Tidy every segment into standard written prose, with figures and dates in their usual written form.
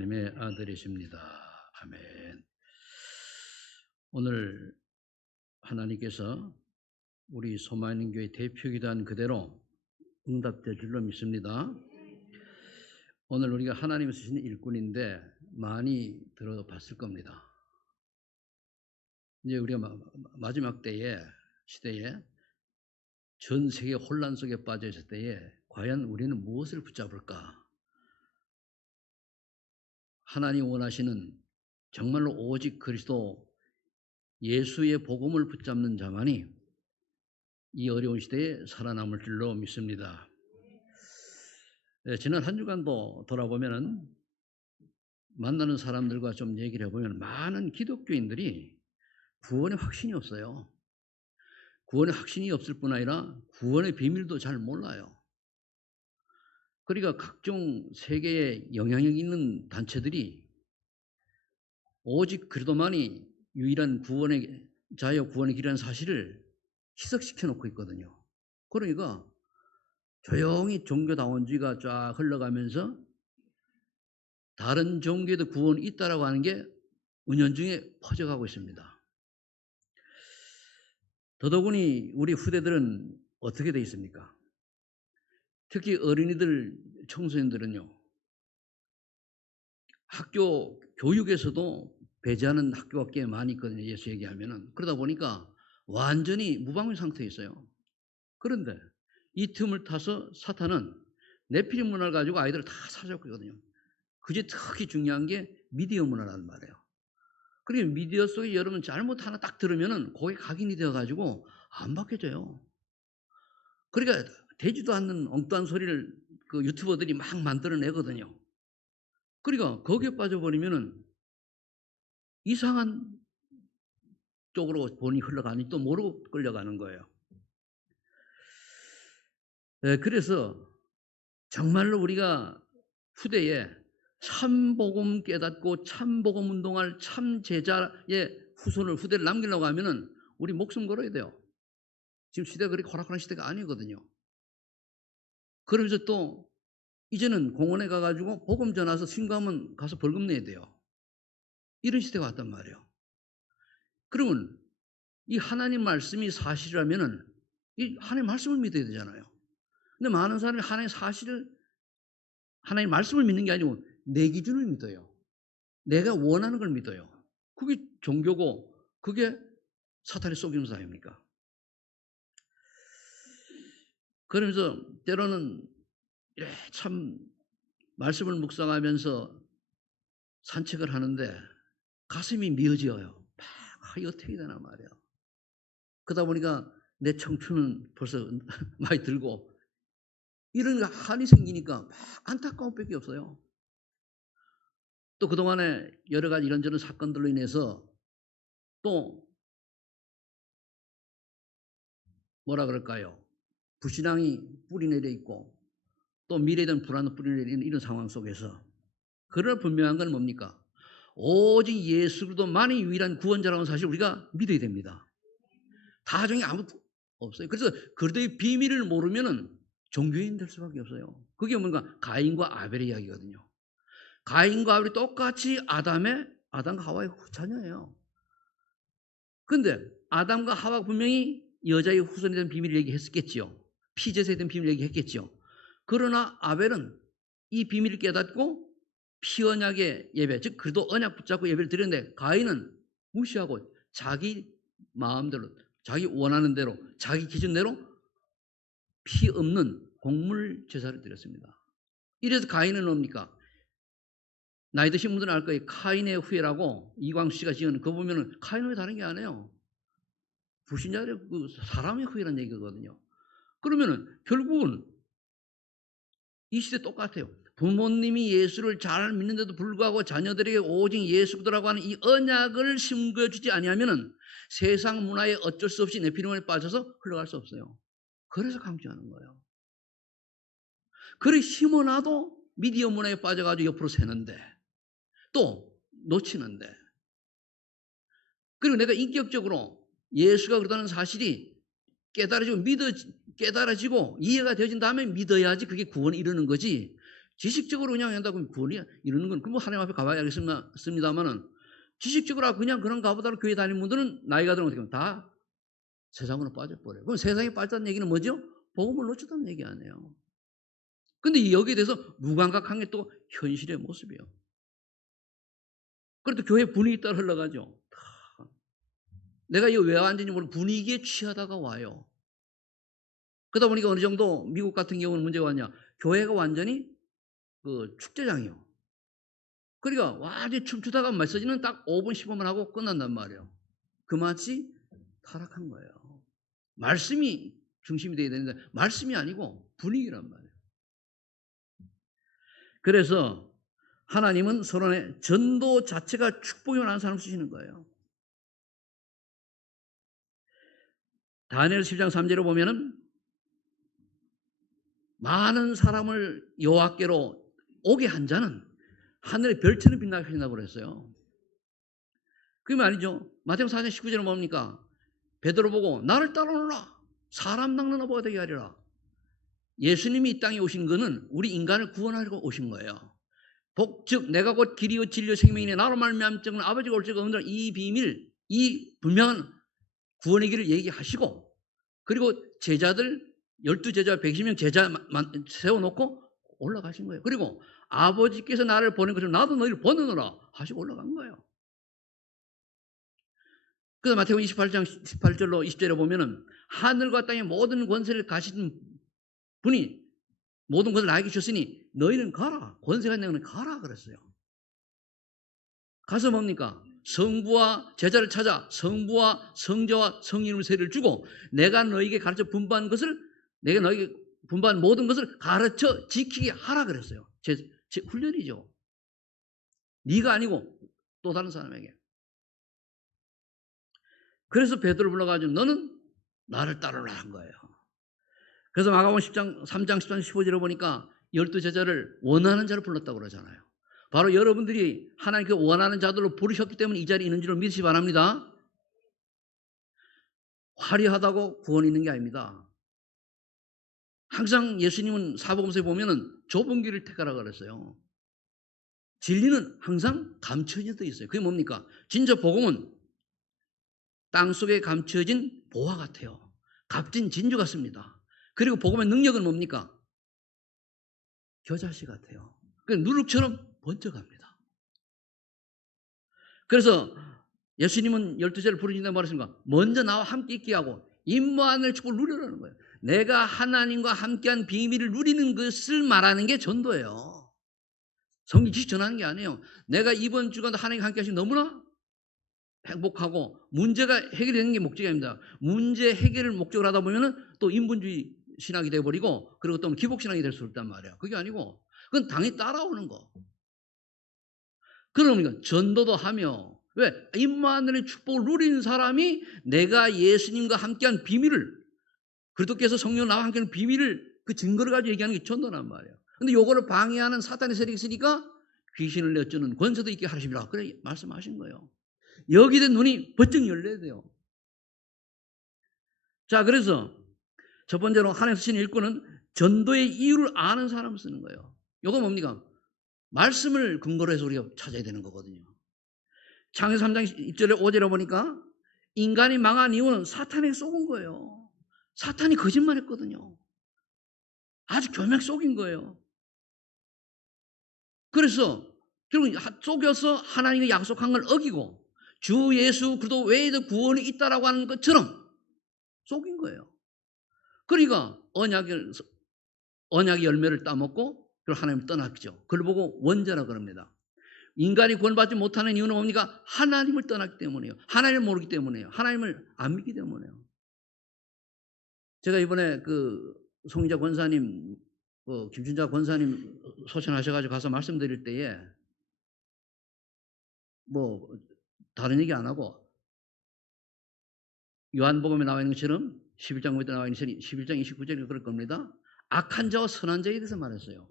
하나님의 아들이십니다. 아멘. 오늘 하나님께서 우리 소만인교회 대표기도한 그대로 응답될 줄로 믿습니다. 오늘 우리가 하나님이 쓰신 일꾼인데 많이 들어봤을 겁니다. 이제 우리가 마지막 시대에 전 세계 혼란 속에 빠져 있을 때에 과연 우리는 무엇을 붙잡을까? 하나님 원하시는 정말로 오직 그리스도 예수의 복음을 붙잡는 자만이 이 어려운 시대에 살아남을 줄로 믿습니다. 지난 한 주간도 돌아보면은 만나는 사람들과 좀 얘기를 해보면 많은 기독교인들이 구원의 확신이 없어요. 구원의 확신이 없을 뿐 아니라 구원의 비밀도 잘 몰라요. 그러니까 각종 세계에 영향력 있는 단체들이 오직 그리스도만이 유일한 구원의 자여 구원의 길이라는 사실을 희석시켜 놓고 있거든요. 그러니까 조용히 종교다원주의가 쫙 흘러가면서 다른 종교에도 구원이 있다라고 하는 게 은연중에 퍼져가고 있습니다. 더더군이 우리 후대들은 어떻게 돼 있습니까? 특히 어린이들, 청소년들은요. 학교 교육에서도 배제하는 학교가 꽤 많이 있거든요. 예수 얘기하면은. 그러다 보니까 완전히 무방비 상태에 있어요. 그런데 이 틈을 타서 사탄은 네피림 문화를 가지고 아이들을 다 사로잡고 있거든요. 그게 특히 중요한 게 미디어 문화라는 말이에요. 그러니까 미디어 속에 여러분 잘못 하나 딱 들으면은 거기에 각인이 되어가지고 안 바뀌어져요. 그러니까 되지도 않는 엉뚱한 소리를 그 유튜버들이 막 만들어내거든요. 그러니까 거기에 빠져버리면은 이상한 쪽으로 본이 흘러가니 또 모르고 끌려가는 거예요. 그래서 정말로 우리가 후대에 참복음 깨닫고 참복음 운동할 참 제자의 후대를 남기려고 하면은 우리 목숨 걸어야 돼요. 지금 시대가 그렇게 호락호락한 시대가 아니거든요. 그러면서 또 이제는 공원에 가가지고 복음 전화서 신고하면 가서 벌금 내야 돼요. 이런 시대가 왔단 말이에요. 그러면 이 하나님 말씀이 사실이라면은 이 하나님 말씀을 믿어야 되잖아요. 근데 많은 사람이 하나님 말씀을 믿는 게 아니고 내 기준을 믿어요. 내가 원하는 걸 믿어요. 그게 종교고 그게 사탄의 속임수 아닙니까? 그러면서 때로는 참 말씀을 묵상하면서 산책을 하는데 가슴이 미어져요. 이거 어떻게 되나 말이에요. 그러다 보니까 내 청춘은 벌써 많이 들고 이런 한이 생기니까 막 안타까운 밖에 없어요. 또 그동안에 여러 가지 이런저런 사건들로 인해서 또 뭐라 그럴까요? 불신앙이 뿌리내려 있고 또 미래에 대한 불안도 뿌리내려 있는 이런 상황 속에서 그러나 분명한 건 뭡니까? 오직 예수 그리스도만이 유일한 구원자라는 사실을 우리가 믿어야 됩니다. 다중에 아무도 없어요. 그래서 그리스도의 비밀을 모르면은 종교인 될 수밖에 없어요. 그게 뭔가 가인과 아벨의 이야기거든요. 가인과 아벨이 똑같이 아담과 하와의 자녀예요. 그런데 아담과 하와가 분명히 여자의 후손에 대한 비밀을 얘기했었겠지요. 피제사에 대한 비밀을 얘기했겠지요. 그러나 아벨은 이 비밀을 깨닫고 피언약의 예배, 즉 그래도 언약 붙잡고 예배를 드렸는데 가인은 무시하고 자기 마음대로, 자기 원하는 대로, 자기 기준대로 피 없는 곡물 제사를 드렸습니다. 이래서 가인은 뭡니까? 나이 드신 분들은 알 거예요. 카인의 후예라고 이광수 씨가 지은 그거 보면은 카인 후예 다른 게 아니에요. 불신자들의 그 사람의 후예라는 얘기거든요. 그러면은 결국은 이 시대 똑같아요. 부모님이 예수를 잘 믿는데도 불구하고 자녀들에게 오직 예수 그리스도라고 하는 이 언약을 심겨주지 아니하면은 세상 문화에 어쩔 수 없이 네피림에 빠져서 흘러갈 수 없어요. 그래서 강조하는 거예요. 그래 심어놔도 미디어 문화에 빠져가지고 옆으로 새는데 또 놓치는데 그리고 내가 인격적으로 예수가 그렇다는 사실이 깨달아지고 이해가 되어진 다음에 믿어야지 그게 구원에 이르는 거지 지식적으로 그냥 한다고 하면 구원이 이러는 건 그뭐 하나님 앞에 가봐야겠습니다만은 지식적으로 그냥 그런 가보다로 교회 다니는 분들은 나이가 들면 어떻게 하면 다 세상으로 빠져버려요. 그럼 세상에 빠졌다는 얘기는 뭐죠? 복음을 놓쳤다는 얘기 아니에요. 근데 여기에 대해서 무감각한 게 또 현실의 모습이에요. 그래도 교회 분위기 따라 흘러가죠. 내가 이거 왜 왔는지 모르고 분위기에 취하다가 와요. 그러다 보니까 어느 정도 미국 같은 경우는 문제가 왔냐. 교회가 완전히 그 축제장이요. 그러니까 완전히 춤추다가 메시지는 딱 5분, 15분 하고 끝난단 말이에요. 그마치 타락한 거예요. 말씀이 중심이 되어야 되는데 말씀이 아니고 분위기란 말이에요. 그래서 하나님은 서론에 전도 자체가 축복이 많은 사람을 쓰시는 거예요. 다니엘 10장 3절에 보면은 많은 사람을 여호와께로 오게 한 자는 하늘의 별처럼 빛나게 하신다고 그랬어요. 그게 말이죠. 마태복음 4장 19절에 뭡니까? 베드로 보고 나를 따라오너라. 사람 낚는 어부가 되게 하리라. 예수님이 이 땅에 오신 거는 우리 인간을 구원하려고 오신 거예요. 즉 내가 곧 길이요 진리요 생명이니 나로 말미암 적은 아버지가 올 적은 없느라 이 비밀, 이 분명한 구원의 길을 얘기하시고 그리고 제자들 12제자 120명 제자 세워놓고 올라가신 거예요. 그리고 아버지께서 나를 보낸 것처럼 나도 너희를 보내노라 하시고 올라간 거예요. 그래서 마태복음 28장 18절로 20절에 보면은 하늘과 땅의 모든 권세를 가진 분이 모든 것을 나에게 주셨으니 너희는 가라. 권세가 있는 너희는 가라 그랬어요. 가서 뭡니까? 성부와 제자를 찾아 성부와 성자와 성령의 세례를 주고 내가 너희에게 가르쳐 분부한 것을 내가 너희에게 분부한 모든 것을 가르쳐 지키게 하라 그랬어요. 제 훈련이죠. 네가 아니고 또 다른 사람에게. 그래서 베드로를 불러가지고 너는 나를 따르라 한 거예요. 그래서 마가복음 10장 3장 10장 15절에 보니까 12제자를 원하는 자를 불렀다고 그러잖아요. 바로 여러분들이 하나님께 원하는 자들로 부르셨기 때문에 이 자리에 있는 줄 믿으시기 바랍니다. 화려하다고 구원이 있는 게 아닙니다. 항상 예수님은 사복음서에 보면은 좁은 길을 택하라 그랬어요. 진리는 항상 감춰져 있어요. 그게 뭡니까? 진짜 복음은 땅속에 감춰진 보화 같아요. 값진 진주 같습니다. 그리고 복음의 능력은 뭡니까? 겨자씨 같아요. 누룩처럼 번쩍합니다. 그래서 예수님은 12제를 부르신다고 말했습니까? 먼저 나와 함께 있게 하고 임무하는 축복을 누리라는 거예요. 내가 하나님과 함께한 비밀을 누리는 것을 말하는 게 전도예요. 성경 지식 전하는 게 아니에요. 내가 이번 주간 하나님과 함께 하시면 너무나 행복하고 문제가 해결되는 게 목적이 아닙니다. 문제 해결을 목적으로 하다 보면은 또 인본주의 신학이 돼버리고 그리고 또 기복 신학이 될 수 있단 말이에요. 그게 아니고 그건 당연히 따라오는 거. 그러니까 전도도 하며 왜? 임마누엘의 축복을 누리는 사람이 내가 예수님과 함께한 비밀을 그리스도께서 성령 나와 함께하는 비밀을 그 증거를 가지고 얘기하는 게 전도란 말이에요. 근데 요거를 방해하는 사탄의 세력이 있으니까 귀신을 내쫓는 권세도 있게 하십니다. 그래 말씀하신 거예요. 여기에 눈이 번쩍 열려야 돼요. 자, 그래서 첫 번째로 하나님 쓰신 일꾼은 전도의 이유를 아는 사람을 쓰는 거예요. 요거 뭡니까? 말씀을 근거로 해서 우리가 찾아야 되는 거거든요. 창세기 3장 1절에 5절에 보니까 인간이 망한 이유는 사탄에게 속은 거예요. 사탄이 거짓말했거든요. 아주 교묘하게 속인 거예요. 그래서 결국 속여서 하나님이 약속한 걸 어기고 주 예수 그리스도 외에도 구원이 있다라고 하는 것처럼 속인 거예요. 그러니까 언약의 열매를 따먹고 그리고 하나님을 떠났죠. 그걸 보고 원죄라 그럽니다. 인간이 구원받지 못하는 이유는 뭡니까? 하나님을 떠났기 때문이에요. 하나님을 모르기 때문이에요. 하나님을 안 믿기 때문이에요. 제가 이번에 그 송희자 권사님, 김춘자 권사님 소천하셔가지고 가서 말씀드릴 때에 뭐 다른 얘기 안 하고 요한복음에 나와 있는 것처럼 11장 5절에 나와 있는 것처럼 11장 29절에 그럴 겁니다. 악한 자와 선한 자에 대해서 말했어요.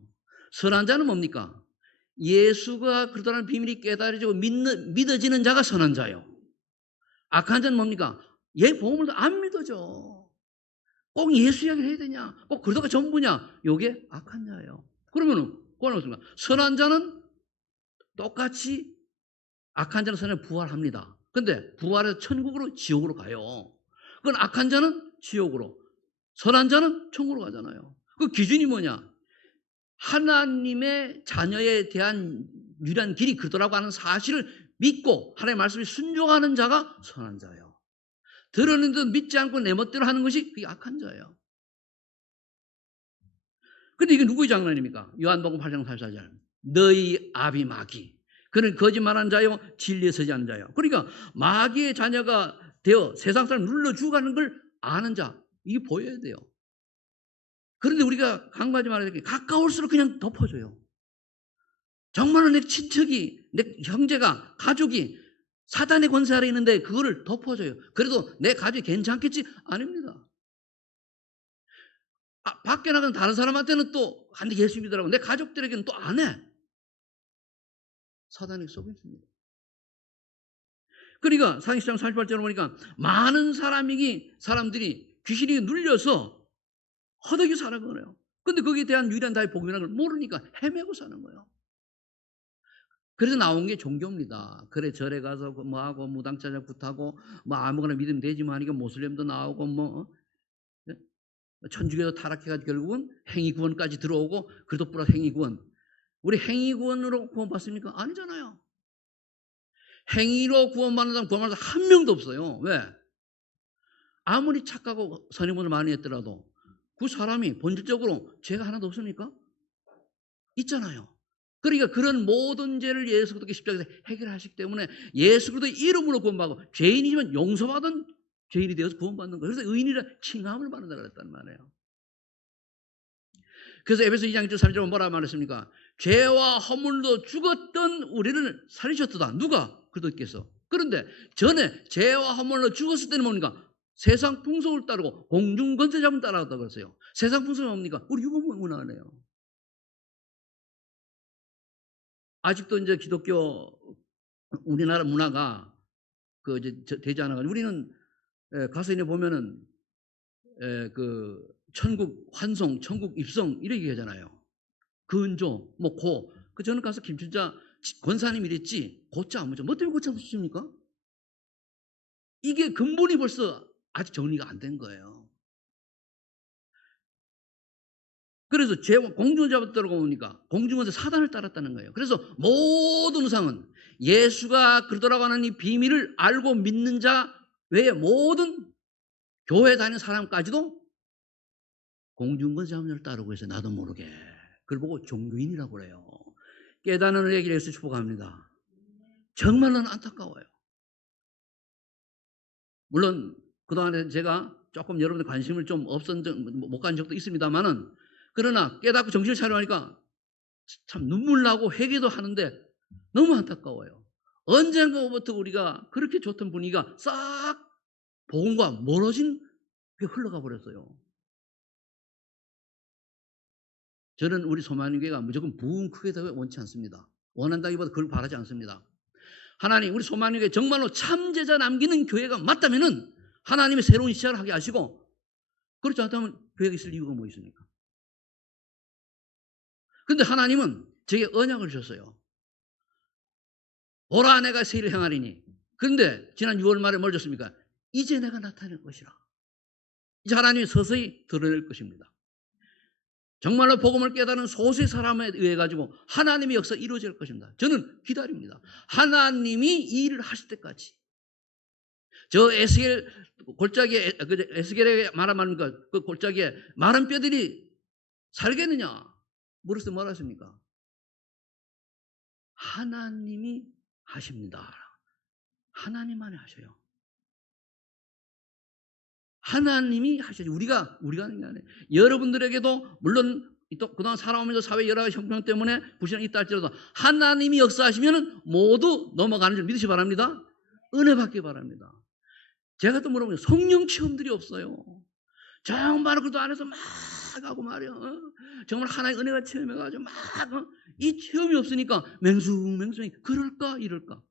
선한 자는 뭡니까? 예수가 그리스도라는 비밀이 깨달아지고 믿어지는 자가 선한 자예요. 악한 자는 뭡니까? 복음을 안 믿어져. 꼭 예수 이야기를 해야 되냐? 꼭 그리스도가 전부냐? 이게 악한 자예요. 그러면 구원을 얻습니다. 선한 자는 똑같이 악한 자는 선에 부활합니다. 근데 부활해서 천국으로 지옥으로 가요. 그건 악한 자는 지옥으로, 선한 자는 천국으로 가잖아요. 그 기준이 뭐냐? 하나님의 자녀에 대한 유일한 길이 그더라고 하는 사실을 믿고 하나님의 말씀에 순종하는 자가 선한 자예요. 들었는데도 믿지 않고 내 멋대로 하는 것이 그게 악한 자예요. 근데 이게 누구의 장난입니까? 요한복음 8장 44절. 너희 아비 마귀. 그는 거짓말하는 자요 진리에 서지 않는 자요. 그러니까 마귀의 자녀가 되어 세상 사람 눌러주가는 걸 아는 자. 이게 보여야 돼요. 그런데 우리가 한 가지 말해야 될 게 가까울수록 그냥 덮어줘요. 정말로 내 친척이, 내 형제가, 가족이 사단의 권세 아래 있는데 그거를 덮어줘요. 그래도 내 가족이 괜찮겠지? 아닙니다. 밖에 나가는 다른 사람한테는 또 안 돼, 예수 믿으라고. 내 가족들에게는 또 안 해. 사단이 쏘고 있습니다. 그러니까 사기시장 48절을 보니까 많은 사람들이 귀신이 눌려서 허덕이 사는 거예요. 근데 거기에 대한 유일한 다의 복음이라는 걸 모르니까 헤매고 사는 거예요. 그래서 나온 게 종교입니다. 그래 절에 가서 뭐하고 무당자작 굿하고 뭐 아무거나 믿으면 되지만 하니까 모슬렘도 나오고 뭐 천주교도 타락해가지고 결국은 행위구원까지 들어오고 그래도 플러스 행위구원. 우리 행위구원으로 구원받습니까? 아니잖아요. 행위로 구원받는 사람 구원받는 사람 한 명도 없어요. 왜? 아무리 착하고 선행문을 많이 했더라도 그 사람이 본질적으로 죄가 하나도 없습니까? 있잖아요. 그러니까 그런 모든 죄를 예수 그리스도께 십자가에서 해결하시기 때문에 예수 그리스도의 이름으로 구원받고 죄인이지만 용서받은 죄인이 되어서 구원받는 거예요. 그래서 의인이라 칭함을 받는다 그랬단 말이에요. 그래서 에베소 2장 1절 3절은 뭐라 말했습니까? 죄와 허물로 죽었던 우리를 살리셨도다. 누가? 그리스도께서. 그런데 전에 죄와 허물로 죽었을 때는 뭡니까? 세상 풍속을 따르고 공중 권세자만 따라갔다고 그랬어요. 세상 풍속이 뭡니까? 우리 유머 문화네요. 아직도 이제 기독교 우리나라 문화가 그 이제 되지 않아가지고 우리는 가서 이제 보면은 그 천국 환송, 천국 입성 이렇게 하잖아요. 근조, 뭐 고. 그 저는 가서 김춘자 권사님 이랬지 고짜 안 묻죠. 뭐 때문에 고짜 묻습니까? 이게 근본이 벌써 아직 정리가 안 된 거예요. 그래서 공중권세 따르고 보니까 공중권세 사단을 따랐다는 거예요. 그래서 모든 우상은 예수가 그러더라고 하는 이 비밀을 알고 믿는 자 외에 모든 교회 다니는 사람까지도 공중권세 자문을 따르고 있어요. 나도 모르게. 그걸 보고 종교인이라고 그래요. 깨닫는 은혜를 예수 축복합니다. 정말로 안타까워요. 물론 그동안에 제가 조금 여러분들 관심을 좀 못 가진 적도 있습니다만은 그러나 깨닫고 정신을 차려하니까 참 눈물 나고 회개도 하는데 너무 안타까워요. 언젠가부터 우리가 그렇게 좋던 분위기가 싹 복음과 멀어진 게 흘러가 버렸어요. 저는 우리 소만교회가 무조건 부흥 크게 되길 원치 않습니다. 원한다기보다 그걸 바라지 않습니다. 하나님 우리 소만교회 정말로 참제자 남기는 교회가 맞다면은 하나님의 새로운 시작을 하게 하시고 그렇지 않다면 교회가 있을 이유가 뭐 있습니까? 그런데 하나님은 제게 언약을 주셨어요. 오라 내가 새 일을 행하리니. 그런데 지난 6월 말에 뭘 줬습니까? 이제 내가 나타낼 것이라. 이제 하나님이 서서히 드러낼 것입니다. 정말로 복음을 깨달은 소수의 사람에 의해 가지고 하나님의 역사 이루어질 것입니다. 저는 기다립니다. 하나님이 이 일을 하실 때까지. 저 에스겔 골짜기에 에스겔에 말하면 그 골짜기에 마른 뼈들이 살겠느냐? 물었을 때 뭐라 했습니까? 하나님이 하십니다. 하나님만이 하셔요. 하나님이 하셔요. 우리가 하는 게 아니에요. 여러분들에게도 물론 또 그동안 살아오면서 사회 여러 가지 형편 때문에 불신앙이 있다 할지라도 하나님이 역사하시면 모두 넘어가는 줄 믿으시 바랍니다. 은혜 받기 바랍니다. 제가 또 물어보면 성령 체험들이 없어요. 정말 그도 안에서 막 하고 말이야. 정말 하나의 은혜가 체험해가지고 막 이 체험이 없으니까 맹숭맹숭이 그럴까 이럴까.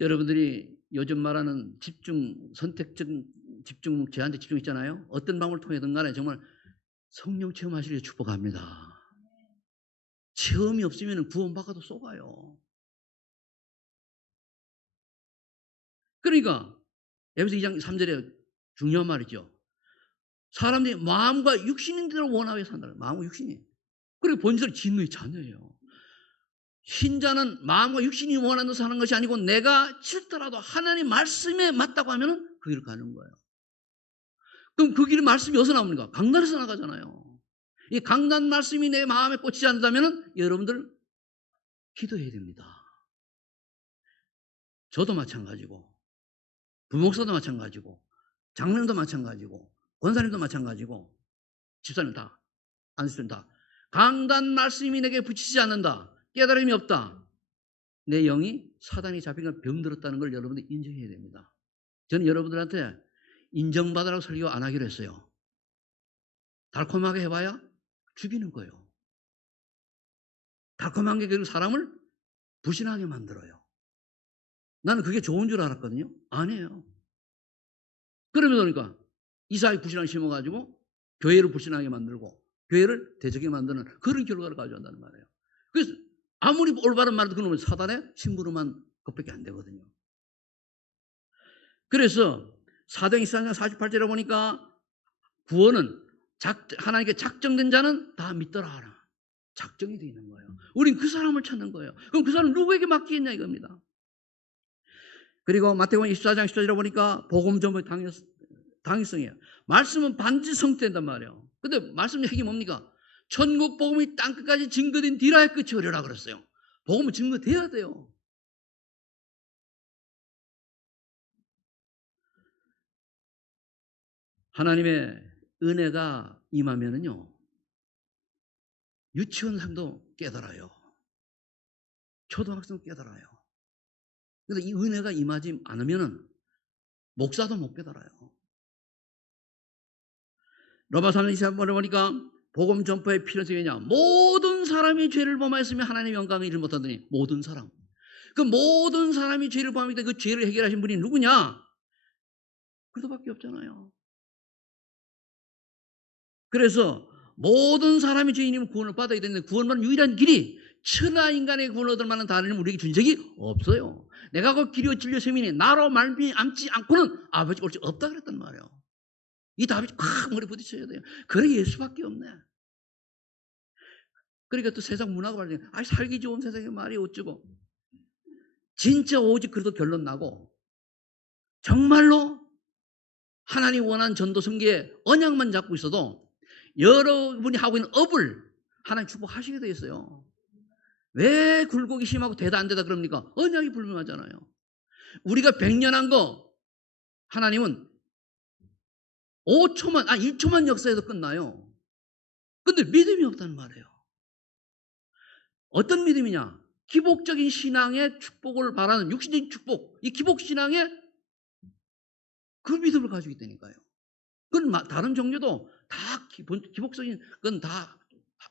여러분들이 요즘 말하는 집중 선택적 집중 제한적 집중 있잖아요. 어떤 방법을 통해든 간에 정말 성령 체험하시길 축복합니다. 체험이 없으면 구원받아도 속아요. 그러니까 에베소 2장 3절에 중요한 말이죠. 사람들이 마음과 육신인 대로 원하게 산다. 마음과 육신이. 그리고 본질은 진노의 자녀예요. 신자는 마음과 육신이 원하는 대로 사는 것이 아니고 내가 싫더라도 하나님 말씀에 맞다고 하면 그 길을 가는 거예요. 그럼 그 길의 말씀이 어디서 나옵니까? 강단에서 나가잖아요. 이 강단 말씀이 내 마음에 꽂히지 않는다면 여러분들 기도해야 됩니다. 저도 마찬가지고 부목사도 마찬가지고 장로님도 마찬가지고 권사님도 마찬가지고 집사님 다 안수님 다 강단 말씀이 내게 붙이지 않는다. 깨달음이 없다. 내 영이 사단이 잡히니까 병들었다는 걸 여러분들이 인정해야 됩니다. 저는 여러분들한테 인정받으라고 설교 안 하기로 했어요. 달콤하게 해봐야 죽이는 거예요. 달콤한 게 결국 사람을 불신하게 만들어요. 나는 그게 좋은 줄 알았거든요. 아니에요. 그러면 그러니까 이삭이 불신앙을 심어가지고 교회를 불신하게 만들고 교회를 대적하게 만드는 그런 결과를 가져온다는 말이에요. 그래서 아무리 올바른 말도 그러면 사단의 심부름만 그것밖에 안 되거든요. 그래서 사도행 24장 48절에 보니까 구원은 하나님께 작정된 자는 다 믿더라 하라. 작정이 되어 있는 거예요. 우린 그 사람을 찾는 거예요. 그럼 그 사람 누구에게 맡기겠냐 이겁니다. 그리고 마태복음 24장 14절에 보니까 복음 전부의 당위성이에요. 말씀은 반드시 성취된단 말이에요. 근데 말씀 얘기 뭡니까? 천국 복음이 땅끝까지 증거된 뒤라야 끝이 오리라 그랬어요. 복음은 증거돼야 돼요. 하나님의 은혜가 임하면은요, 유치원생도 깨달아요. 초등학생도 깨달아요. 근데 이 은혜가 임하지 않으면은 목사도 못 깨달아요. 로마 3장 23절에 보니까 복음 전파의 필요성이냐 모든 사람이 죄를 범하였으면 하나님의 영광을 이루지 못하더니 모든 사람. 그 모든 사람이 죄를 범하기 때문에 그 죄를 해결하신 분이 누구냐? 그리스도밖에 없잖아요. 그래서 모든 사람이 죄인이면 구원을 받아야 되는데 구원을 받는 유일한 길이 천하 인간의 구원을 얻을 만한 다른 힘을 우리에게 준 적이 없어요. 내가 그 길이요 진리요 생명이니 나로 말미암지 않고는 아버지 올 수 없다 그랬단 말이에요. 이 답이 콱 머리 부딪혀야 돼요. 그래 예수밖에 없네. 그러니까 또 세상 문화가 말이야. 아 살기 좋은 세상에 말이 어쩌고. 진짜 오직 그래도 결론 나고 정말로 하나님 원하는 전도 성계의 언약만 잡고 있어도 여러분이 하고 있는 업을 하나님 축복하시게 돼 있어요. 왜 굴곡이 심하고 되다 안 되다 그럽니까? 언약이 불명하잖아요. 우리가 100년 한 거 하나님은 1초만 역사해도 끝나요. 근데 믿음이 없다는 말이에요. 어떤 믿음이냐? 기복적인 신앙의 축복을 바라는 육신적인 축복, 이 기복신앙의 그 믿음을 가지고 있다니까요. 그건 다른 종교도 다 기복적인 건 다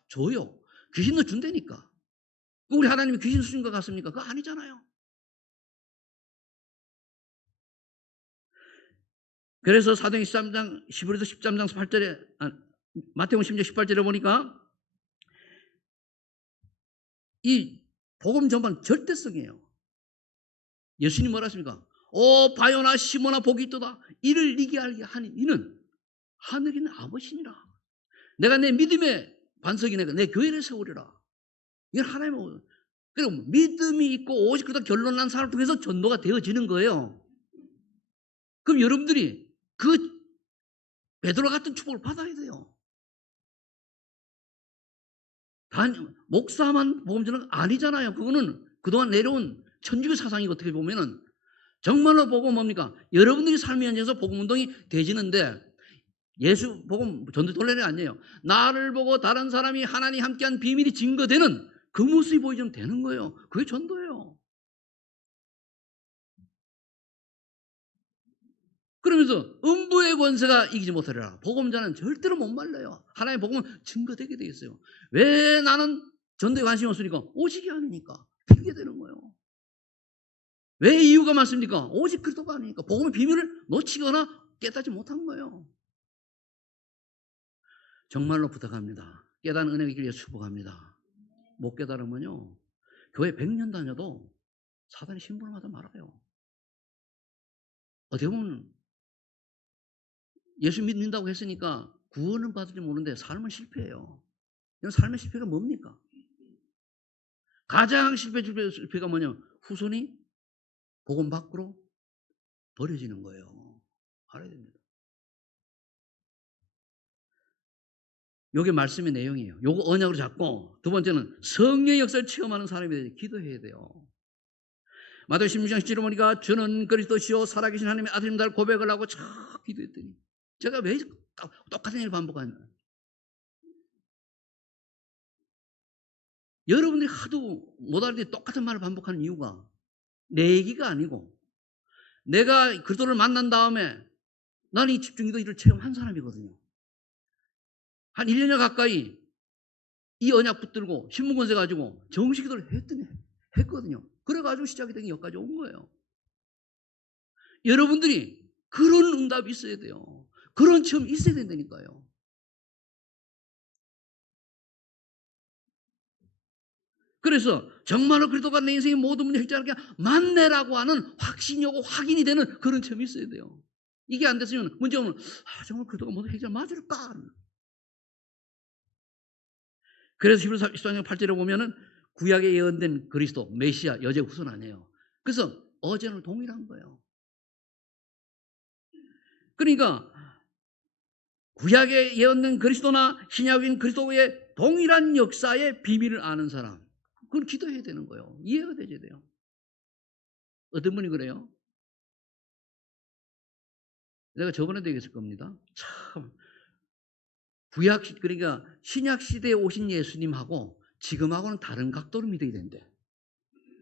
줘요. 귀신도 준다니까. 우리 하나님이 귀신 주신 것 같습니까? 그거 아니잖아요. 그래서 사도행 13장 11에서 13장 8절에 마태복음 10장 18절에 보니까 이 복음 전반 절대성이에요. 예수님 뭐라 했습니까? 오 바요나 시모나 복이 있도다. 이를 이게 알게 하니 이는 하늘에 있는 아버지니라. 내가 내 믿음의 반석이 내 교회를 세우리라. 이건 하나님의 그리고 믿음이 있고 오직 그러다 결론 난 사람을 통해서 전도가 되어지는 거예요. 그럼 여러분들이 그 베드로 같은 축복을 받아야 돼요. 목사만 복음전은 아니잖아요. 그거는 그동안 내려온 천주교 사상이 어떻게 보면은 정말로 복음 뭡니까? 여러분들이 삶의 현장에서 복음 운동이 되지는데 예수 복음 전도 돌레는 아니에요. 나를 보고 다른 사람이 하나님 함께한 비밀이 증거되는 그 모습이 보이면 되는 거예요. 그게 전도예요. 그러면서 음부의 권세가 이기지 못하리라. 복음자는 절대로 못 말려요. 하나님의 복음은 증거되게 돼 있어요. 왜 나는 전도에 관심이 없으니까? 오직이 아니니까. 핑계 되는 거예요. 왜 이유가 많습니까? 오직 그리스도가 아니니까. 복음의 비밀을 놓치거나 깨닫지 못한 거예요. 정말로 부탁합니다. 깨달은 은혜가 있기를 축복합니다. 못 깨달으면요, 교회 100년 다녀도 사단이 심부름하다 말아요. 어떻게 보면 예수 믿는다고 했으니까 구원은 받을지 모르는데 삶은 실패예요. 이런 삶의 실패가 뭡니까? 가장 실패가 뭐냐? 후손이 복음 밖으로 버려지는 거예요. 알아야 됩니다. 요게 말씀의 내용이에요. 요거 언약으로 잡고, 두 번째는 성령의 역사를 체험하는 사람에 대해 기도해야 돼요. 마태복음 16장 17절 보니까 주는 그리스도시요 살아계신 하나님의 아들임을 고백을 하고 참 기도했더니, 제가 왜 똑같은 일을 반복하냐? 여러분들이 하도 못 알아듣는 똑같은 말을 반복하는 이유가 내 얘기가 아니고, 내가 그리스도를 만난 다음에 나는 이 집중기도 일을 체험한 사람이거든요. 한 1년여 가까이 이 언약 붙들고 신문권세 가지고 정식 기도를 했거든요. 그래가지고 시작이 된 게 여기까지 온 거예요. 여러분들이 그런 응답이 있어야 돼요. 그런 체험이 있어야 된다니까요. 그래서 정말로 그리스도가 내 인생의 모든 문제 해결하는 게 맞네라고 하는 확신이 오고 확인이 되는 그런 체험이 있어야 돼요. 이게 안 됐으면 문제 오면 정말 그리스도가 모든 해결 맞을까? 그래서 히브리서 14장 8절에 보면은 구약에 예언된 그리스도 메시아 여제 후손 아니에요. 그래서 어제는 동일한 거예요. 그러니까 구약에 예언된 그리스도나 신약인 그리스도의 동일한 역사의 비밀을 아는 사람, 그건 기도해야 되는 거예요. 이해가 되셔야 돼요. 어떤 분이 그래요? 내가 저번에도 얘기했을 겁니다. 참 구약, 그러니까 신약 시대에 오신 예수님하고 지금하고는 다른 각도로 믿어야 된대.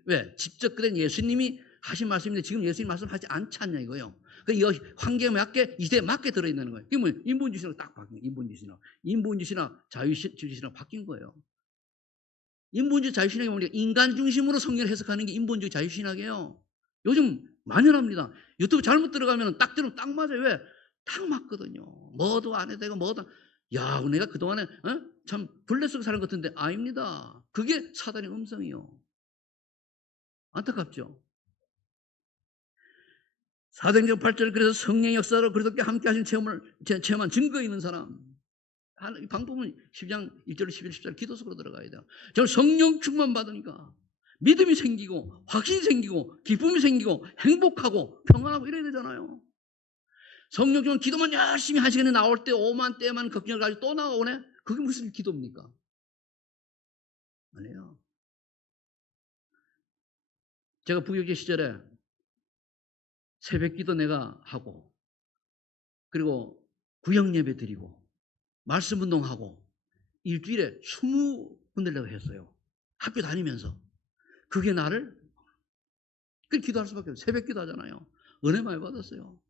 왜? 직접 그런 예수님이 하신 말씀인데 지금 예수님 말씀하지 않지 않냐 이거예요. 그 환경에 맞게 이 시대에 맞게 들어있는 거예요. 그게 뭐예요? 인본주의신학 딱 바뀐 거예요. 인본주의신학 자유주의신학 바뀐 거예요. 인본주의 자유신학이 뭐냐? 인간 중심으로 성경을 해석하는 게 인본주의 자유신학이에요. 요즘 만연합니다. 유튜브 잘못 들어가면 딱 들으면 딱 맞아요. 왜? 딱 맞거든요. 뭐도 안 해도 되고 뭐도. 야, 내가 그동안에 참 블레 속에 사는 것 같은데 아닙니다. 그게 사단의 음성이요. 안타깝죠. 사도행전 8절, 그래서 성령의 역사로 그리스도께 함께 하신 체험한 증거 있는 사람. 방법은 10장 1절 11, 14 기도 속으로 들어가야 돼요. 저 성령 충만 받으니까 믿음이 생기고 확신이 생기고 기쁨이 생기고 행복하고 평안하고 이래야 되잖아요. 성령 충만 기도만 열심히 한 시간에 나올 때 오만 때만 걱정을 가지고 또 나오네? 그게 무슨 기도입니까? 아니에요. 제가 부교육 시절에 새벽 기도 내가 하고, 그리고 구역 예배 드리고 말씀 운동하고 일주일에 20군데를 내가 했어요. 학교 다니면서. 그게 나를 기도할 수밖에 없어요. 새벽 기도 하잖아요. 은혜 많이 받았어요.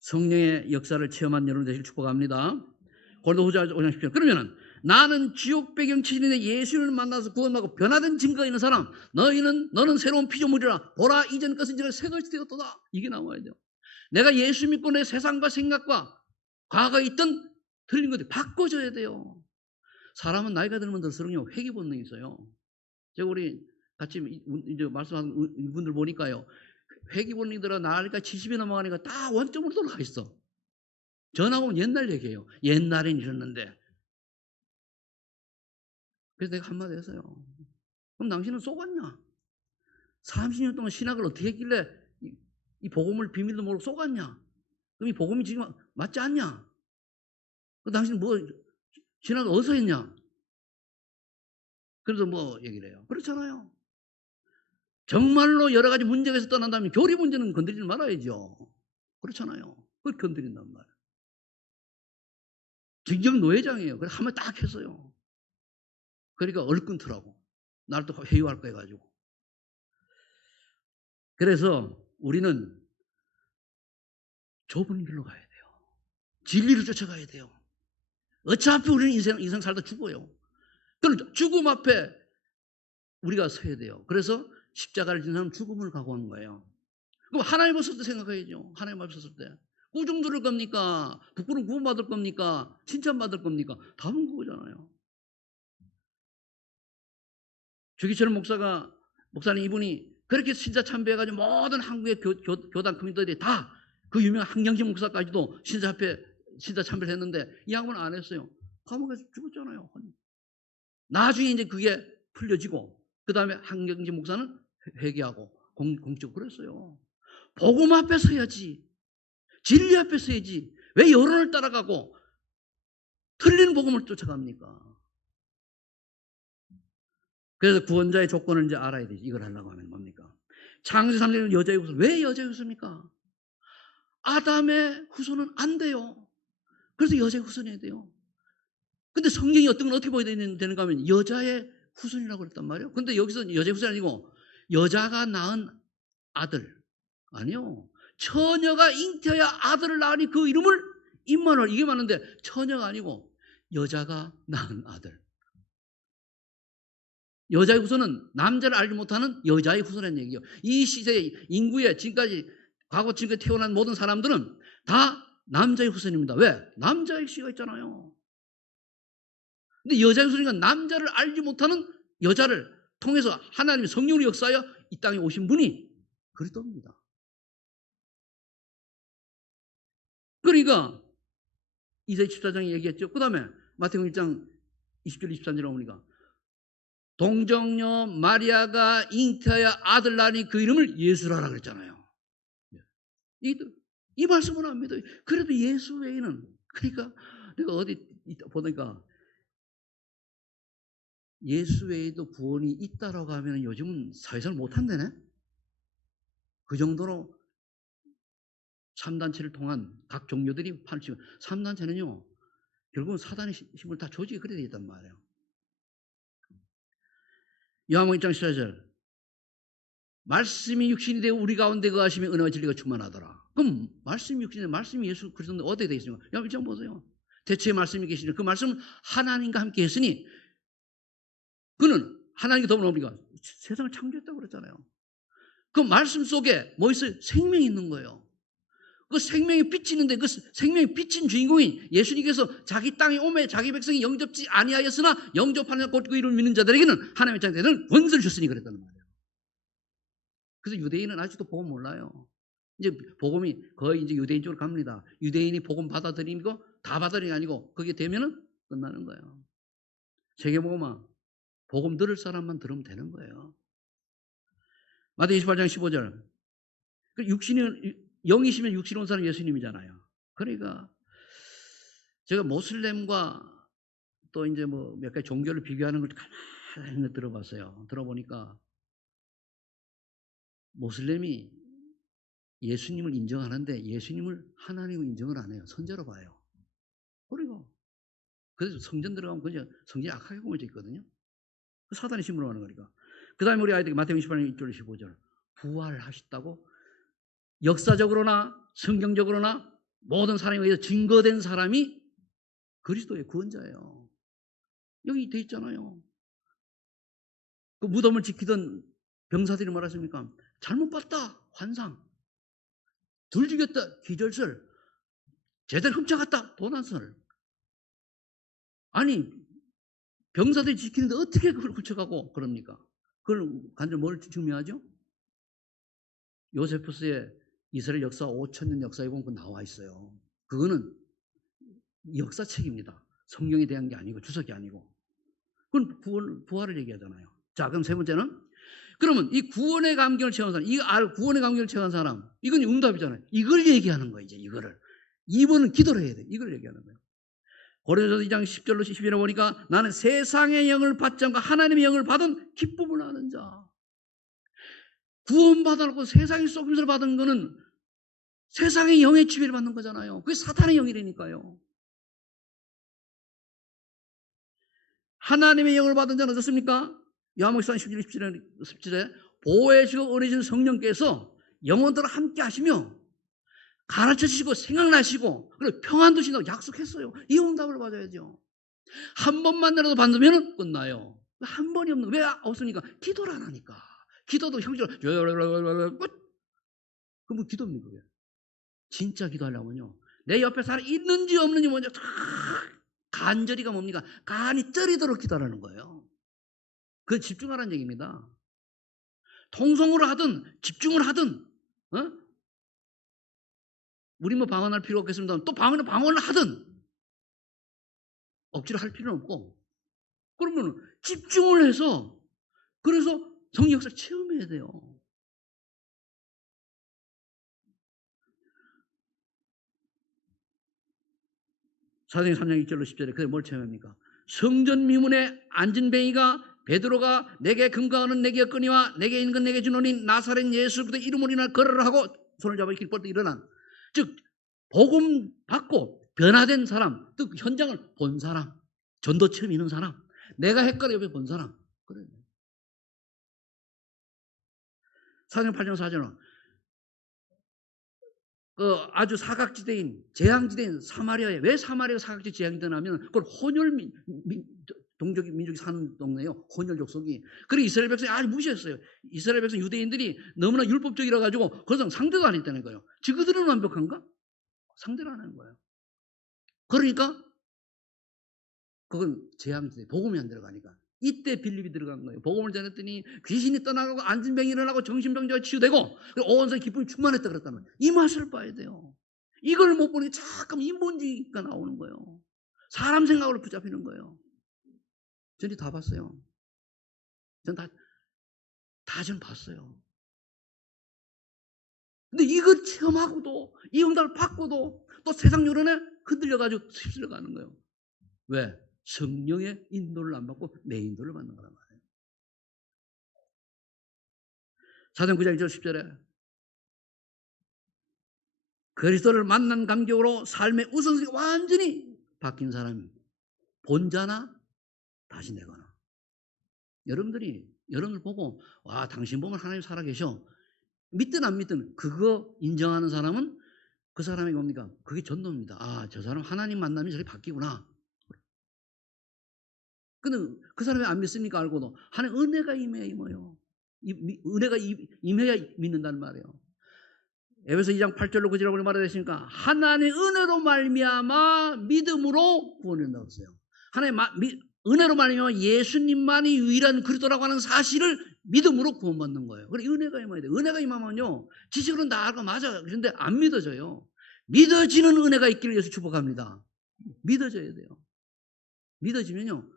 성령의 역사를 체험한 여러분 되시길 축복합니다. 고린도후서 5장 10절. 그러면은 나는 지옥 배경 치는데 예수를 만나서 구원받고 변화된 증거가 있는 사람, 너는 새로운 피조물이라 보라 이전 것은 이제 새 것이 되었도다. 이게 나와야 돼요. 내가 예수 믿고 내 세상과 생각과 과거에 있던 틀린 것들이 바꿔져야 돼요. 사람은 나이가 들면 들수록요 회귀 본능이 있어요. 제가 우리 같이 이제 말씀하는 분들 보니까요, 회귀 본능이 들어 나이가 70이 넘어가니까 다 원점으로 돌아가 있어. 전화 오면 옛날 얘기예요. 옛날엔 이랬는데. 그래서 내가 한마디 했어요. 그럼 당신은 속았냐? 30년 동안 신학을 어떻게 했길래 이 복음을 비밀도 모르고 속았냐? 그럼 이 복음이 지금 맞지 않냐? 그럼 당신은 뭐 신학을 어디서 했냐? 그래서 뭐 얘기를 해요. 그렇잖아요. 정말로 여러 가지 문제가 있어 떠난다면 교리 문제는 건드리지 말아야죠. 그렇잖아요. 그걸 건드린단 말이에요. 직접 노회장이에요. 그래서 한번 딱 했어요. 그러니까 얼큰더라고. 나를 또 회유할 거 해가지고. 그래서 우리는 좁은 길로 가야 돼요. 진리를 쫓아가야 돼요. 어차피 우리는 인생 살다 죽어요. 그럼 죽음 앞에 우리가 서야 돼요. 그래서 십자가를 지는 사람 죽음을 각오하는 거예요. 그럼 하나님 없을 때 생각해야죠. 하나님 없었을 때. 꾸중 들을 겁니까? 부끄러움 구원받을 겁니까? 칭찬받을 겁니까? 답은 그거잖아요. 주기철 목사님 이분이 그렇게 신자 참배해가지고 모든 한국의 교단 커뮤니티들이 다 그 유명한 한경식 목사까지도 신자 참배를 했는데 이 양반은 안 했어요. 감옥에서 죽었잖아요. 나중에 이제 그게 풀려지고 그 다음에 한경식 목사는 회개하고 공적으로 그랬어요. 복음 앞에 서야지. 진리 앞에 서야지. 왜 여론을 따라가고 틀린 복음을 쫓아갑니까? 그래서 구원자의 조건을 이제 알아야 되지. 이걸 하려고 하면 뭡니까? 창세 3장은 여자의 후손. 왜 여자의 후손입니까? 아담의 후손은 안 돼요. 그래서 여자의 후손이어야 돼요. 근데 성경이 어떤 건 어떻게 보여야 되는가 하면 여자의 후손이라고 그랬단 말이에요. 근데 여기서 여자의 후손이 아니고 여자가 낳은 아들. 아니요. 처녀가 잉태하여 아들을 낳으니 그 이름을 임마누엘. 이게 맞는데 처녀가 아니고 여자가 낳은 아들. 여자의 후손은 남자를 알지 못하는 여자의 후손이라는 얘기예요. 이 시대의 인구의 지금까지 과거 지금까지 태어난 모든 사람들은 다 남자의 후손입니다. 왜? 남자의 씨가 있잖아요. 근데 여자의 후손이니까 남자를 알지 못하는 여자를 통해서 하나님이 성령으로 역사하여 이 땅에 오신 분이 그리스도입니다. 그러니까 이사야 14장에 얘기했죠. 그 다음에 마태복음 1장 20절 23절에 오니까 동정녀 마리아가 잉태하여 아들 낳으니 그 이름을 예수라라 그랬잖아요. 이 말씀은 안 믿어요. 그래도 예수 외에는 그러니까 내가 어디 보니까 예수 외에도 구원이 있다라고 하면 요즘은 사회생활 못한다네. 그 정도로 3단체를 통한 각 종교들이 판치고 3단체는요 결국은 사단의 힘을 다 조직이 그래야 되겠단 말이에요. 요한복음 1장 14절 말씀이 육신이 되어 우리 가운데 거하시며 은혜와 진리가 충만하더라. 그럼 말씀이 육신이 되어 말씀이 예수 그리스도인데 어디에 되어 있습니까? 요한복음 1장 보세요. 대체의 말씀이 계시니 그 말씀은 하나님과 함께 했으니 그는 하나님과 더불어 우리가 세상을 창조했다고 그랬잖아요. 그 말씀 속에 뭐 있어요? 생명이 있는 거예요. 그 생명이 비치는데 그 생명이 비친 주인공이 예수님께서 자기 땅에 오매 자기 백성이 영접지 아니하였으나 영접하는 곧 그 이름을 믿는 자들에게는 하나님의 자녀들은 권세를 줬으니 그랬다는 말이에요. 그래서 유대인은 아직도 복음 몰라요. 이제 복음이 거의 이제 유대인 쪽으로 갑니다. 유대인이 복음 받아들이는 거 다 받아들이는 게 아니고 그게 되면은 끝나는 거예요. 세계복음아 복음 들을 사람만 들으면 되는 거예요. 마태복음 28장 15절 육신이 영이시면 육신 온 사람 예수님이잖아요. 그러니까 제가 모슬렘과 또 이제 뭐 몇 가지 종교를 비교하는 걸 가만히 들어봤어요. 들어보니까 모슬렘이 예수님을 인정하는데 예수님을 하나님을 인정을 안 해요. 선자로 봐요. 그리고 그래서 성전 들어가면 그냥 성전이 악하게 꾸며져 있거든요. 사단이 심으러가는 거니까. 그 다음에 우리 아이들이 마태복음 28장 1절 15절 부활하셨다고 역사적으로나 성경적으로나 모든 사람에 의해서 증거된 사람이 그리스도의 구원자예요. 여기 돼 있잖아요. 그 무덤을 지키던 병사들이 뭐라습니까? 잘못 봤다 환상, 둘 죽였다 기절설, 제대로 훔쳐갔다 도난설. 아니 병사들이 지키는데 어떻게 그걸 훔쳐가고 그럽니까? 그걸 간절 뭘 증명하죠? 요세푸스의 이스라엘 역사 5,000년 역사에 보면 그거 나와 있어요. 그거는 역사책입니다. 성경에 대한 게 아니고 주석이 아니고. 그건 부활을 얘기하잖아요. 자, 그럼 세 번째는 그러면 이 구원의 감격을 체험한 사람, 이 구원의 감격을 체험한 사람, 이건 응답이잖아요. 이걸 얘기하는 거예요. 이제 이거를. 2번은 기도를 해야 돼. 이걸 얘기하는 거예요. 고린도서 2장 10절로 11절에 보니까 나는 세상의 영을 받지 않고 하나님의 영을 받은 기쁨을 아는 자. 구원받아놓고 세상의 속임수를 받은 거는 세상의 영의 지배를 받는 거잖아요. 그게 사탄의 영이라니까요. 하나님의 영을 받은 자는 어떻습니까? 요한복음 17절에 보혜시고 어리신 성령께서 영혼들과 함께 하시며 가르쳐주시고 생각나시고 그리고 평안 두신다고 약속했어요. 이 응답을 받아야죠. 한 번만이라도 받으면 끝나요. 한 번이 없는 왜 없습니까? 기도를 안 하니까. 기도도 형제로 그럼 뭐 기도입니까? 그게? 진짜 기도하려면요, 내 옆에 사람이 있는지 없는지 먼저 다 간절히가 뭡니까? 간이 떨리도록 기도하라는 거예요. 그 집중하라는 얘기입니다. 통성으로 하든 집중을 하든, 어? 우리 뭐 방언할 필요 없겠습니다. 또 방언을 하든 억지로 할 필요는 없고, 그러면 집중을 해서, 그래서 성령 역사를 체험해야 돼요. 사도행 3장 1절로 10절에 그게 뭘 체험합니까? 성전 미문에 앉은 뱅이가 베드로가 내게 근거하는 내게 였거니와 내게 있는 건 내게 주노니 나사렛 예수 그리스도 이름으로 인하여 걸으라 하고 손을 잡아 일으키니 뻗어 일어난, 즉 복음 받고 변화된 사람, tức 현장을 본 사람, 전도 체험 있는 사람, 내가 했거나 옆에 본 사람. 그래요. 사도행 8장 4절은 그 아주 사각지대인 재앙지대인 사마리아에, 왜 사마리아가 사각지 재앙지대냐면 그걸 혼혈 동족이 민족이 사는 동네예요. 혼혈 족속이. 그리고 이스라엘 백성이 아주 무시했어요. 이스라엘 백성 유대인들이 너무나 율법적이라 가지고 그래서 상대도 안 했다는 거예요. 그들은 완벽한가? 상대를 안 하는 거예요. 그러니까 그건 재앙지대, 복음이 안 들어가니까. 이때 빌립이 들어간 거예요. 복음을 전했더니 귀신이 떠나가고 앉은 병이 일어나고 정신병자가 치유되고 온 세상에 기쁨이 충만했다 그랬다는 거예요. 이 맛을 봐야 돼요. 이걸 못 보니 자꾸 인본주의가 나오는 거예요. 사람 생각으로 붙잡히는 거예요. 전이 다 봤어요. 전 전 봤어요. 근데 이거 체험하고도 이 응답을 받고도 또 세상 여론에 흔들려가지고 휩쓸려 가는 거예요. 왜? 성령의 인도를 안 받고 내 인도를 받는 거란 말이에요. 사도행 9장 1절 10절에 그리스도를 만난 감격으로 삶의 우선순위가 완전히 바뀐 사람이 본자나 다시 내거나. 여러분들이 여러분을 보고 와 당신 보면 하나님 살아계셔 믿든 안 믿든 그거 인정하는 사람은 그 사람이 뭡니까? 그게 전도입니다. 아, 저 사람 하나님 만나면 저리 바뀌구나. 근데 그 사람이 안 믿습니까? 알고도 하나님 은혜가 임해야 임어요. 은혜가 임해야 믿는다는 말이에요. 에베소 2장 8절로 9절로 말하셨으니까 하나님의 은혜로 말미암아 믿음으로 구원된다고 했어요. 하나님 은혜로 말미암아 예수님만이 유일한 그리스도라고 하는 사실을 믿음으로 구원받는 거예요. 그래 은혜가 임해야 돼요. 은혜가 임하면요 지식으로는 다 알고 맞아. 그런데 안 믿어져요. 믿어지는 은혜가 있기를 예수 축복합니다. 믿어져야 돼요. 믿어지면요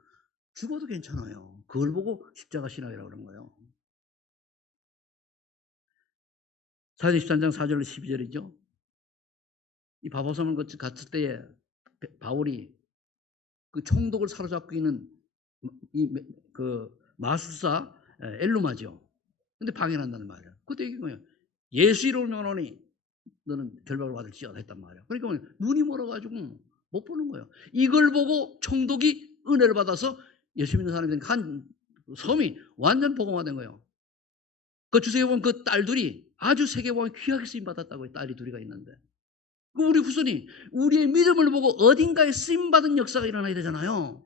죽어도 괜찮아요. 그걸 보고 십자가 신학이라고 그런 거예요. 사도행 13장 4절로 12절이죠. 이 바보섬을 갔을 때에 바울이 그 총독을 사로잡고 있는 그 마술사 엘루마죠. 근데 방해한다는 말이에요. 그때 얘기한 거예요. 예수 이름을 명하노니 너는 결박을 받을지어다 했단 말이에요. 그러니까 눈이 멀어가지고 못 보는 거예요. 이걸 보고 총독이 은혜를 받아서 예수 믿는 사람이 된 한 섬이 완전 복음화된 거예요. 그 주석에 보면 그 딸들이 아주 세계복음에 귀하게 쓰임 받았다고요. 딸이 둘이가 있는데. 우리 후손이 우리의 믿음을 보고 어딘가에 쓰임 받은 역사가 일어나야 되잖아요.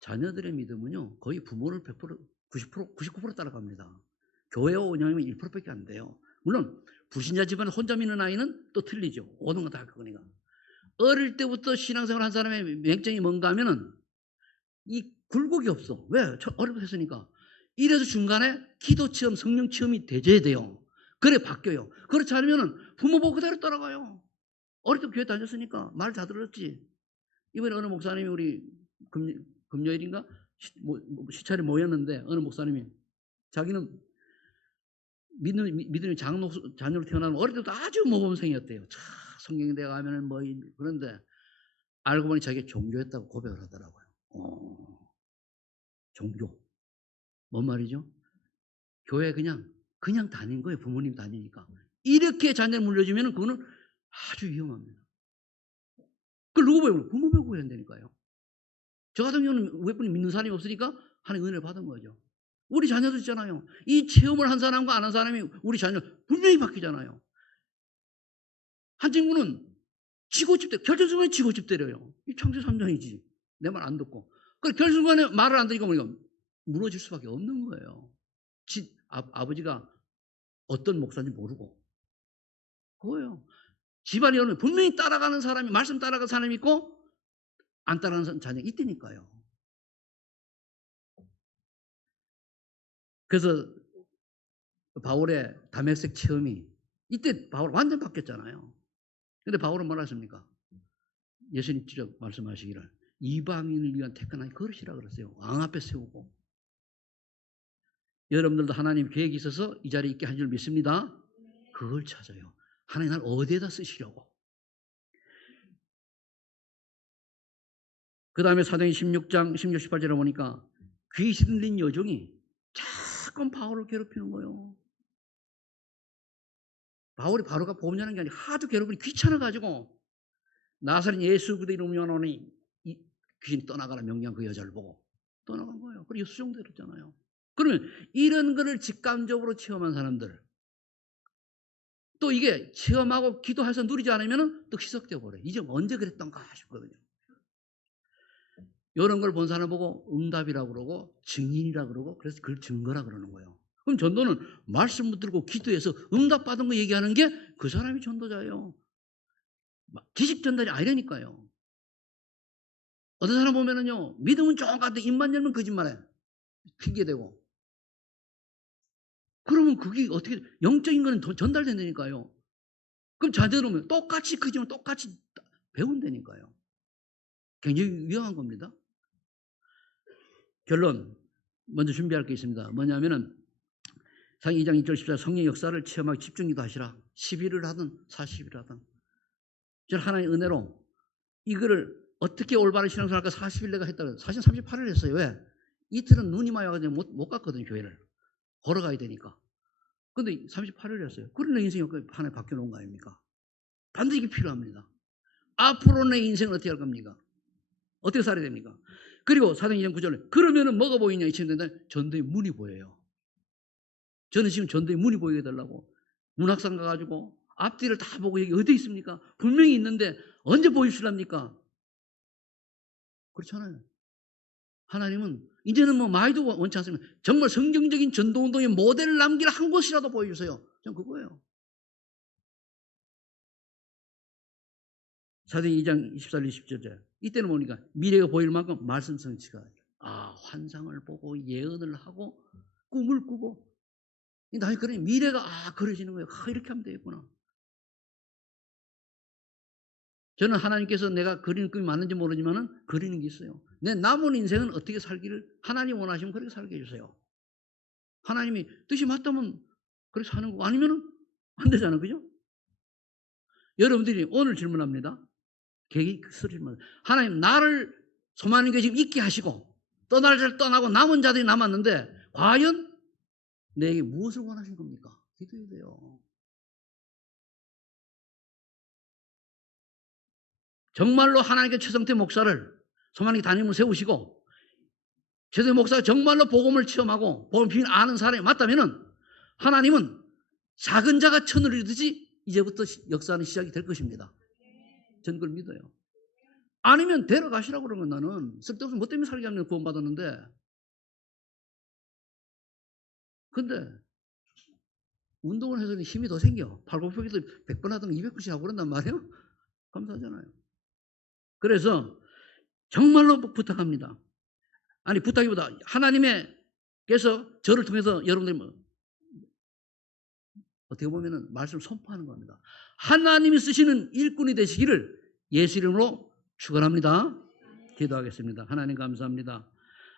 자녀들의 믿음은요 거의 부모를 100%, 90%, 99% 따라갑니다. 교회 운영이면 1%밖에 안 돼요. 물론 불신자 집안에 혼자 믿는 아이는 또 틀리죠. 모든 건 다 그거니까. 어릴 때부터 신앙생활 한 사람의 맹점이 뭔가 하면은 이 굴곡이 없어. 왜? 어릴 때 했으니까. 이래서 중간에 기도 체험, 성령 체험이 되져야 돼요. 그래 바뀌어요. 그렇지 않으면은 부모 보고 그대로 따라가요. 어릴 때 교회 다녔으니까 말 다 들었지. 이번에 어느 목사님이 우리 금요일인가 시찰에 모였는데 어느 목사님이 자기는 믿음이 자녀로 태어나면 어릴 때부터 아주 모범생이었대요. 차, 성경에 내가 하면은 뭐 그런데 알고 보니 자기가 종교했다고 고백을 하더라고요. 종교. 뭔 말이죠? 교회 그냥 다닌 거예요. 부모님 다니니까. 이렇게 자녀를 물려주면 그거는 아주 위험합니다. 그걸 누구 배우는? 부모 배우고 해야 된다니까요. 저 같은 경우는 몇 분이 믿는 사람이 없으니까 하나님 은혜를 받은 거죠. 우리 자녀도 있잖아요. 이 체험을 한 사람과 안 한 사람이 우리 자녀 분명히 바뀌잖아요. 한 친구는 결정순간에 지고집 때려요. 이 창세 3장이지. 내 말 안 듣고. 그 결정순간에 말을 안 들으니까 우리가 무너질 수밖에 없는 거예요. 아버지가 어떤 목사인지 모르고. 그거예요. 집안이 여러분 분명히 따라가는 사람이 말씀 따라가는 사람이 있고 안 따라가는 자녀가 있다니까요. 그래서 바울의 다메섹 체험이 이때 바울 완전 바뀌었잖아요. 근데 바울은 뭐라 했습니까? 예수님 직접 말씀하시기를 이방인을 위한 택한 하나님 거르시라 그랬어요. 왕 앞에 세우고. 여러분들도 하나님 계획이 있어서 이 자리에 있게 한 줄 믿습니다. 그걸 찾아요. 하나님 날 어디에다 쓰시려고. 그 다음에 사도행 16장 16, 18절에 보니까 귀신 들린 여종이 자꾸 바울을 괴롭히는 거예요. 바울이 바로가 보험자는 게 아니라 하도 괴롭히니 귀찮아가지고 나사렛 예수 그리스도 이름으로 명하노니 이 귀신이 떠나가라 명령 그 여자를 보고 떠나간 거예요. 그리고 수종되었잖아요. 그러면 이런 거를 직감적으로 체험한 사람들 또 이게 체험하고 기도해서 누리지 않으면 또 희석되어 버려요. 이제 언제 그랬던가 싶거든요. 이런 걸 본 사람 보고 응답이라고 그러고 증인이라고 그러고 그래서 그걸 증거라 그러는 거예요. 그럼 전도는 말씀 붙들고 기도해서 응답받은 거 얘기하는 게 그 사람이 전도자예요. 지식 전달이 아니라니까요. 어떤 사람 보면은요, 믿음은 좋은 것 같아. 입만 열면 거짓말해. 핑계대고. 그러면 그게 어떻게, 영적인 거는 전달된다니까요. 그럼 자녀들 오면 똑같이 그지만 똑같이 배운다니까요. 굉장히 위험한 겁니다. 결론, 먼저 준비할 게 있습니다. 뭐냐면은, 상 2장 2절 14 성령의 역사를 체험하기 집중기도 하시라. 10일을 하든 40일을 하든. 저는 하나님의 은혜로 이거를 어떻게 올바른 신앙생활 할까 40일 내가 했다고 사실 38일 했어요. 왜? 이틀은 눈이 마여가지고 못 갔거든요. 교회를. 걸어가야 되니까. 근데 38일 했어요. 그런 내 인생이 하나에 바뀌어놓은 거 아닙니까? 반드시 이게 필요합니다. 앞으로 내 인생을 어떻게 할 겁니까? 어떻게 살아야 됩니까? 그리고 사도행 2장 9절에 그러면은 뭐가 보이냐 이 친구들 전도의 문이 보여요. 저는 지금 전도의 문이 보이게 해달라고 문학산 가가지고 앞뒤를 다 보고 여기 어디 있습니까? 분명히 있는데 언제 보여주랍니까? 그렇잖아요. 하나님은 이제는 뭐 마이도 원치 않습니다. 정말 성경적인 전도운동의 모델을 남길 한 곳이라도 보여주세요. 전 그거예요. 사도행 2장 24절 20절에 이때는 뭡니까? 미래가 보일 만큼 말씀 성취가 환상을 보고 예언을 하고 꿈을 꾸고 나중에 그러니 미래가 그려지는 거예요. 이렇게 하면 되겠구나. 저는 하나님께서 내가 그리는 꿈이 맞는지 모르지만 그리는 게 있어요. 내 남은 인생은 어떻게 살기를 하나님 원하시면 그렇게 살게 해주세요. 하나님이 뜻이 맞다면 그렇게 사는 거고 아니면 안 되잖아요. 그죠? 여러분들이 오늘 질문합니다. 질문. 하나님 나를 소망하는 게 지금 있게 하시고 떠날 자를 떠나고 남은 자들이 남았는데 과연 내게 무엇을 원하신 겁니까? 기도해야 돼요. 정말로 하나님께 최성태 목사를 소망하는 담임을 세우시고 최성태 목사가 정말로 복음을 체험하고 복음을 비밀 아는 사람이 맞다면 하나님은 작은 자가 천을 이루듯이 이제부터 역사는 시작이 될 것입니다. 전 그걸 믿어요. 아니면 데려가시라고 그러는 건 나는 쓸데없이 뭐 때문에 살게 하면 구원받았는데 근데 운동을 해서 힘이 더 생겨. 팔굽혀펴기도 100번 하든 200번씩 하고 그런단 말이에요. 감사하잖아요. 그래서 정말로 부탁합니다. 아니 부탁이보다 하나님께서 저를 통해서 여러분들이 어떻게 보면은 말씀을 선포하는 겁니다. 하나님이 쓰시는 일꾼이 되시기를 예수 이름으로 축원합니다. 기도하겠습니다. 하나님 감사합니다.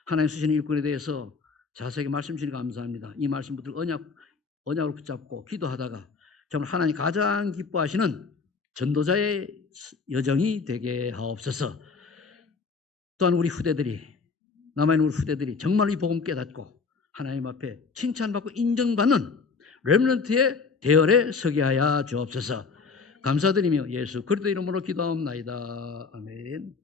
하나님 쓰시는 일꾼에 대해서 자세하게 말씀 주시니 감사합니다. 이 말씀 붙들고 언약을 붙잡고 기도하다가 정말 하나님 가장 기뻐하시는 전도자의 여정이 되게 하옵소서. 또한 우리 후대들이 남아있는 우리 후대들이 정말 이 복음 깨닫고 하나님 앞에 칭찬받고 인정받는 렘넌트의 대열에 서게 하여 주옵소서. 감사드리며 예수 그리스도 이름으로 기도하옵나이다. 아멘.